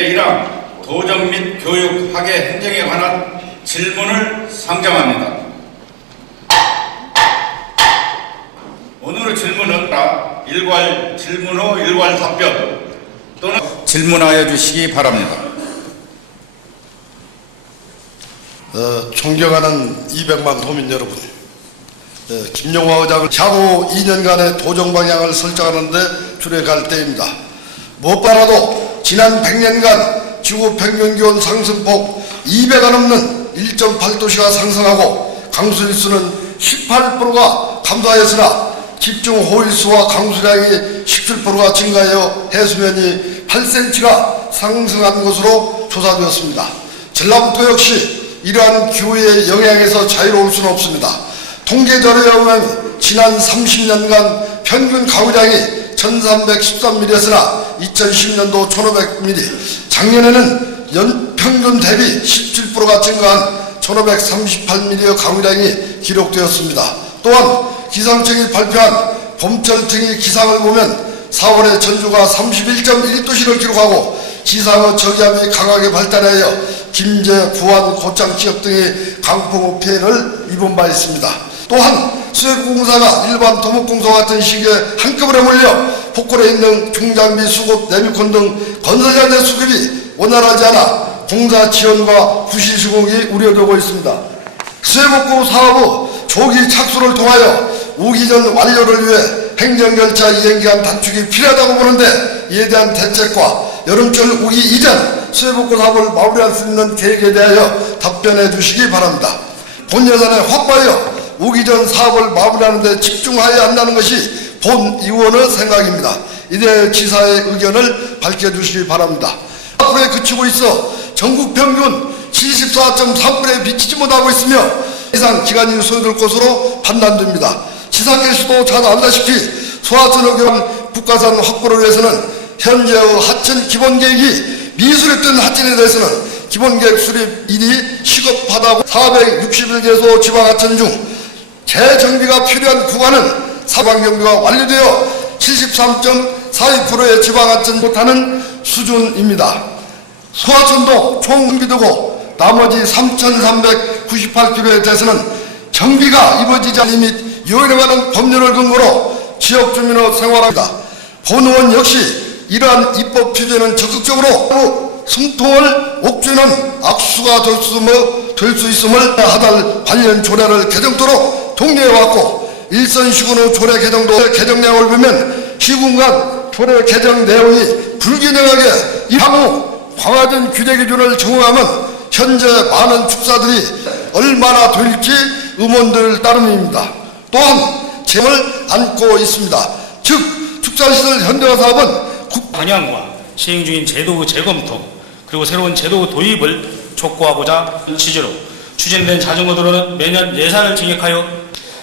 의사일정 제1항 도정 및 교육 학예 행정에 관한 질문을 상정합니다. 오늘의 질문은 일괄 질문 후 일괄 답변 또는 질문하여 주시기 바랍니다. 어, 존경하는 200만 도민 여러분, 어, 김용화 의장을 향후 2년간의 도정 방향을 설정하는데 주력할 때입니다. 무엇보다도 지난 100년간 지구 평균 기온 상승폭 2배가 넘는 1.8도씨가 상승하고 강수일수는 18%가 감소하였으나 집중 호일수와 강수량이 17%가 증가하여 해수면이 8cm가 상승한 것으로 조사되었습니다. 전라북도 역시 이러한 기후의 영향에서 자유로울 수는 없습니다. 통계 자료에 보면 지난 30년간 평균 가구량이 1313mm였으나 2010년도 1500mm, 작년에는 연평균 대비 17%가 증가한 1538mm의 가구량이 기록되었습니다. 또한 기상청이 발표한 봄철ting이 기상을 보면 4월에 전주가 31.1도씨를 기록하고 기상의 저기압이 강하게 발달하여 김제, 부안, 고창 지역 등의 강풍 피해를 입은 바 있습니다. 또한 수해공사가 일반 토목공사 같은 시기에 한꺼번에 몰려 포콜에 있는 중장비, 수급, 내미콘 등 건설자재 수급이 원활하지 않아 공사 지연과 부실 시공이 우려되고 있습니다. 수해복구 사업의 조기 착수를 통하여 우기전 완료를 위해 행정 절차 이행 기간 단축이 필요하다고 보는데 이에 대한 대책과 여름철 우기 이전 수해복구 사업을 마무리할 수 있는 계획에 대하여 답변해 주시기 바랍니다. 본 예산에 확보하여 우기전 사업을 마무리하는 데 집중하여야 한다는 것이 본 의원의 생각입니다. 이대 지사의 의견을 밝혀주시기 바랍니다. 앞으로에 그치고 있어 전국 평균 74.3%에 미치지 못하고 있으며 이상 기간이 소요될 것으로 판단됩니다. 지사께서도 잘 알다시피 소하천을 교환 국가산 확보를 위해서는 현재의 하천 기본계획이 미수립된 하천에 대해서는 기본계획 수립 일이 시급하다고 461개소 지방하천 중 재정비가 필요한 구간은 사방경비가 완료되어 73.42%의 지방하천 못하는 수준입니다. 소하천도 총 정비되고 나머지 3,398km에 대해서는 정비가 이루어지지 않은 및 요인에 관한 법률을 근거로 지역 주민의 생활합니다. 본 의원 역시 이러한 입법 규제는 적극적으로 승통을 옥죄는 악수가 될 수 있음을 하달 관련 조례를 개정토록 독려해왔고 일선 시군의 조례 개정도 개정 내용을 보면 시군간 조례 개정 내용이 불균형하게 향후 강화된 규제 기준을 적용하면 현재 많은 축사들이 얼마나 될지 의문들 따름입니다. 또한 제을 안고 있습니다. 즉 축산시설 현대화 사업은 국 방향과 시행 중인 제도 재검토 그리고 새로운 제도 도입을 촉구하고자 취지로 추진된 자전거 도로는 매년 예산을 증액하여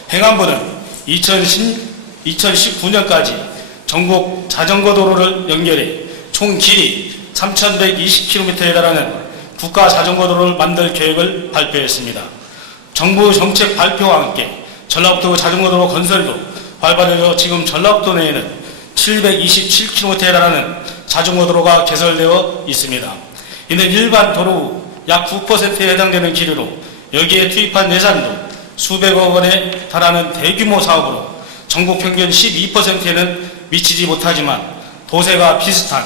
행안부는 2010, 2019년까지 전국 자전거 도로를 연결해 총 길이 3,120km에 달하는 국가 자전거 도로를 만들 계획을 발표했습니다. 정부 정책 발표와 함께 전라북도 자전거 도로 건설도 발발해서 지금 전라북도 내에는 727km에 달하는 자전거 도로가 개설되어 있습니다. 이는 일반 도로 약 9%에 해당되는 길이로 여기에 투입한 예산도 수백억 원에 달하는 대규모 사업으로 전국 평균 12%에는 미치지 못하지만 도세가 비슷한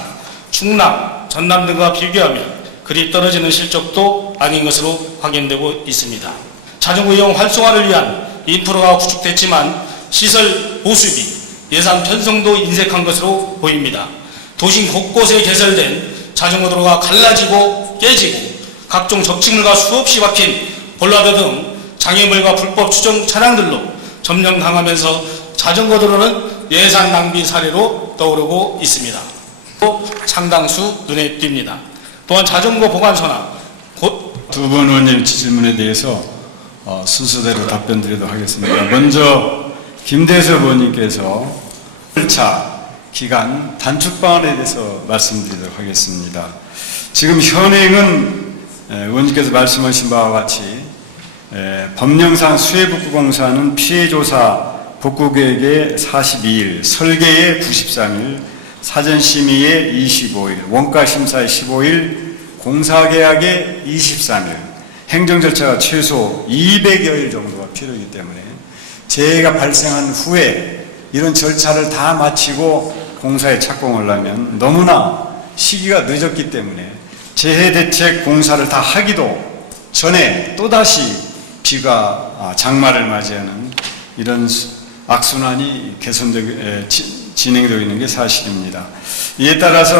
충남, 전남 등과 비교하면 그리 떨어지는 실적도 아닌 것으로 확인되고 있습니다. 자전거 이용 활성화를 위한 인프라가 구축됐지만 시설 보수비, 예산 편성도 인색한 것으로 보입니다. 도심 곳곳에 개설된 자전거 도로가 갈라지고 깨지고 각종 적치물과 수없이 박힌 볼라드 등 장애물과 불법 추정 차량들로 점령 당하면서 자전거 도로는 예산 낭비 사례로 떠오르고 있습니다. 또 상당수 눈에 띕니다. 또한 자전거 보관소나 곧두분 의원님 질문에 대해서 어, 순서대로 답변 드리도록 하겠습니다. 먼저 김대섭 의원님께서 1차 기간 단축 방안에 대해서 말씀드리도록 하겠습니다. 지금 현행은 에, 의원님께서 말씀하신 바와 같이 에, 법령상 수해복구공사는 피해조사 복구계획의 42일, 설계의 93일, 사전심의에 25일, 원가심사에 15일, 공사계약에 23일, 행정절차가 최소 200여일 정도가 필요이기 때문에 재해가 발생한 후에 이런 절차를 다 마치고 공사에 착공을 하면 너무나 시기가 늦었기 때문에 재해대책 공사를 다 하기도 전에 또다시 비가 아, 장마를 맞이하는 이런 수- 악순환이 개선되고 진행되고 있는 게 사실입니다. 이에 따라서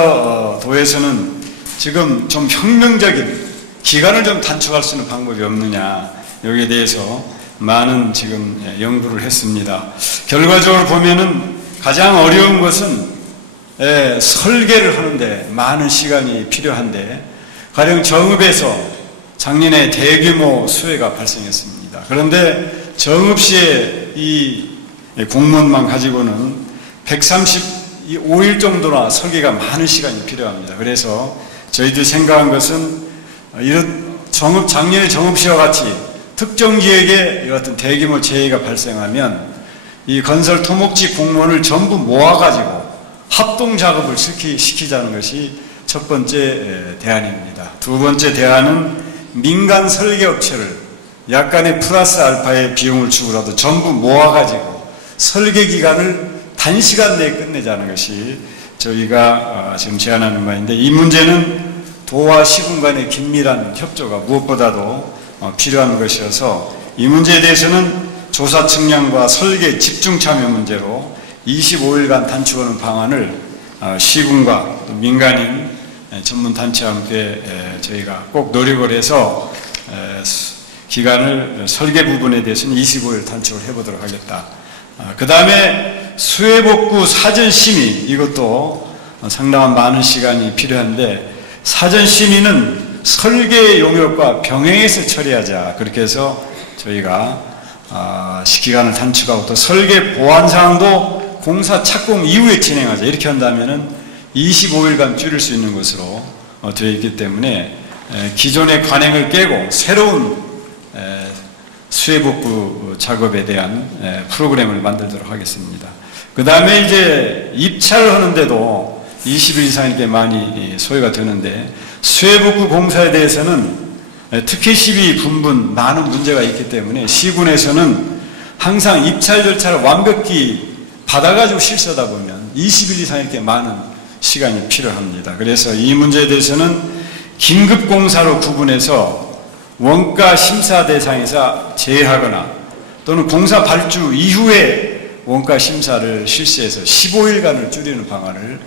어, 도에서는 지금 좀 혁명적인 기간을 좀 단축할 수 있는 방법이 없느냐 여기에 대해서 많은 지금 예, 연구를 했습니다. 결과적으로 보면은 가장 어려운 것은 예, 설계를 하는데 많은 시간이 필요한데 가령 정읍에서 작년에 대규모 수해가 발생했습니다. 그런데 정읍 시에 이 공무원만 가지고는 135일 정도나 설계가 많은 시간이 필요합니다. 그래서 저희들이 생각한 것은 이런 정읍 작년에 정읍 시와 같이 특정 지역에 같은 대규모 재해가 발생하면 이 건설 토목지 공무원을 전부 모아가지고 합동 작업을 시키, 시키자는 것이 첫 번째 에, 대안입니다. 두 번째 대안은 민간 설계 업체를 약간의 플러스 알파의 비용을 주고라도 전부 모아가지고 설계 기간을 단시간 내에 끝내자는 것이 저희가 어, 지금 제안하는 바인데 이 문제는 도와 시군 간의 긴밀한 협조가 무엇보다도 어, 필요한 것이어서 이 문제에 대해서는 조사 측량과 설계 집중 참여 문제로 25일간 단축하는 방안을 어, 시군과 또 민간인 에, 전문 단체와 함께 에, 저희가 꼭 노력을 해서 에, 수- 기간을 설계 부분에 대해서는 25일 단축을 해보도록 하겠다. 그 다음에 수해복구 사전 심의 이것도 상당한 많은 시간이 필요한데 사전 심의는 설계 용역과 병행해서 처리하자 그렇게 해서 저희가 아, 기간을 단축하고 또 설계 보완 사항도 공사 착공 이후에 진행하자 이렇게 한다면은 25일간 줄일 수 있는 것으로 어, 되어 있기 때문에 에, 기존의 관행을 깨고 새로운 에, 수해복구 작업에 대한 에, 프로그램을 만들도록 하겠습니다. 그 다음에 이제 입찰을 하는데도 20일 이상이게 많이 소요가 되는데 수해복구 공사에 대해서는 에, 특혜 시비 분분 많은 문제가 있기 때문에 시군에서는 항상 입찰 절차를 완벽히 받아가지고 실수하다 보면 20일 이상 이렇게 많은 시간이 필요합니다. 그래서 이 문제에 대해서는 긴급 공사로 구분해서 원가 심사 대상에서 제외하거나 또는 공사 발주 이후에 원가 심사를 실시해서 15일간을 줄이는 방안을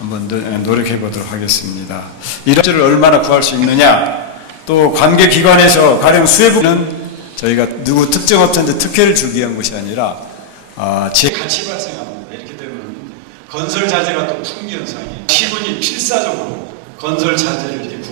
한번 노- 노력해 보도록 하겠습니다. 이런 를 얼마나 구할 수 있느냐 또 관계 기관에서 가령 수혜부는 저희가 누구 특정 업체한테 특혜를 주기 위한 것이 아니라 아, 제 같이 발생합니다. 건설 자재가 또 품귀 현상이 시군이 필사적으로 건설 자재를 이렇게 구-